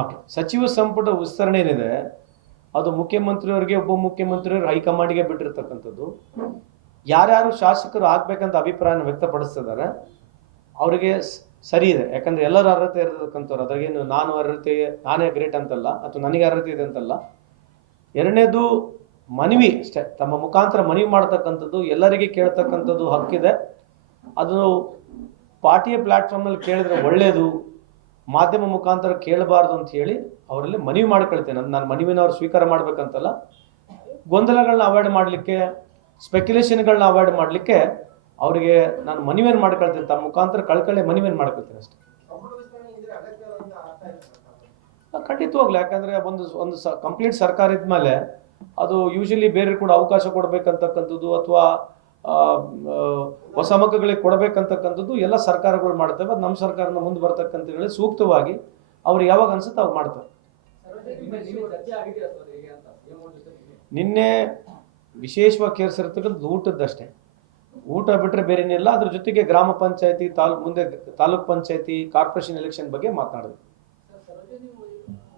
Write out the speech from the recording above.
Okay, ಸಚಿವ ಸಂಪುಟ ವಿಸ್ತರಣೆ ಏನಿದೆ ಅದು ಮುಖ್ಯಮಂತ್ರಿಯವರಿಗೆ, ಉಪಮುಖ್ಯಮಂತ್ರಿಯವರು, ಹೈಕಮಾಂಡ್ಗೆ ಬಿಟ್ಟಿರ್ತಕ್ಕಂಥದ್ದು. ಯಾರ್ಯಾರು ಶಾಸಕರು ಆಗ್ಬೇಕಂತ ಅಭಿಪ್ರಾಯನ ವ್ಯಕ್ತಪಡಿಸ್ತಿದ್ದಾರೆ ಅವರಿಗೆ ಸರಿ ಇದೆ, ಯಾಕಂದ್ರೆ ಎಲ್ಲರ ಅರ್ಹತೆ ಇರತಕ್ಕಂಥವ್ರು. ಅದ್ರಾಗೇನು ನಾನು ಅರ್ಹತೆ, ನಾನೇ ಗ್ರೇಟ್ ಅಂತಲ್ಲ, ಅಥವಾ ನನಗೆ ಅರ್ಹತೆ ಇದೆ ಅಂತಲ್ಲ. ಎರಡನೇದು ಮನವಿ ಅಷ್ಟೇ, ತಮ್ಮ ಮುಖಾಂತರ ಮನವಿ ಮಾಡ್ತಕ್ಕಂಥದ್ದು ಎಲ್ಲರಿಗೆ ಕೇಳ್ತಕ್ಕಂಥದ್ದು ಹಕ್ಕಿದೆ. ಅದು ಪಾರ್ಟಿಯ ಪ್ಲಾಟ್ಫಾರ್ಮ್ನಲ್ಲಿ ಕೇಳಿದ್ರೆ ಒಳ್ಳೆಯದು, ಮಾಧ್ಯಮ ಮುಖಾಂತರ ಕೇಳಬಾರ್ದು ಅಂತ ಹೇಳಿ ಅವರಲ್ಲಿ ಮನವಿ ಮಾಡ್ಕೊಳ್ತೇನೆ. ನಾನು ಮನವಿನ ಅವ್ರು ಸ್ವೀಕಾರ ಮಾಡ್ಬೇಕಂತಲ್ಲ, ಗೊಂದಲಗಳನ್ನ ಅವಾಯ್ಡ್ ಮಾಡಲಿಕ್ಕೆ, ಸ್ಪೆಕ್ಯುಲೇಷನ್ಗಳನ್ನ ಅವಾಯ್ಡ್ ಮಾಡಲಿಕ್ಕೆ ಅವರಿಗೆ ನಾನು ಮನವಿಯನ್ನು ಮಾಡ್ಕೊಳ್ತೇನೆ. ತಮ್ಮ ಮುಖಾಂತರ ಕಳ್ಕೊಳ್ಳೆ ಮನವಿಯನ್ನು ಮಾಡ್ಕೊಳ್ತೇನೆ ಅಷ್ಟೇ. ಖಂಡಿತವಾಗ್ಲು, ಯಾಕಂದ್ರೆ ಒಂದು ಕಂಪ್ಲೀಟ್ ಸರ್ಕಾರ ಇದ್ಮೇಲೆ ಅದು ಯೂಶಲಿ ಬೇರೆ ಕೂಡ ಅವಕಾಶ ಕೊಡ್ಬೇಕಂತಕ್ಕಂಥದ್ದು ಅಥವಾ ಹೊಸ ಮಕ್ಕಳಿಗೆ ಕೊಡಬೇಕಂತಕ್ಕಂಥದ್ದು ಎಲ್ಲ ಸರ್ಕಾರಗಳು ಮಾಡ್ತವೆ. ಅದು ನಮ್ಮ ಸರ್ಕಾರನ ಮುಂದೆ ಬರ್ತಕ್ಕಂಥ ಹೇಳಿ ಸೂಕ್ತವಾಗಿ ಅವ್ರು ಯಾವಾಗ ಅನ್ಸುತ್ತೆ ಅವ್ರು ಮಾಡ್ತಾರೆ. ನಿನ್ನೆ ವಿಶೇಷವಾಗಿ ಕೇಳಿಸಿರ್ತಕ್ಕಂಥದ್ದು ಊಟದ್ದಷ್ಟೇ. ಊಟ ಬಿಟ್ಟರೆ ಬೇರೇನಿಲ್ಲ. ಅದ್ರ ಜೊತೆಗೆ ಗ್ರಾಮ ಪಂಚಾಯತಿ, ಮುಂದೆ ತಾಲೂಕ್ ಪಂಚಾಯತಿ, ಕಾರ್ಪೊರೇಷನ್ ಎಲೆಕ್ಷನ್ ಬಗ್ಗೆ ಮಾತನಾಡಿದ್ರು.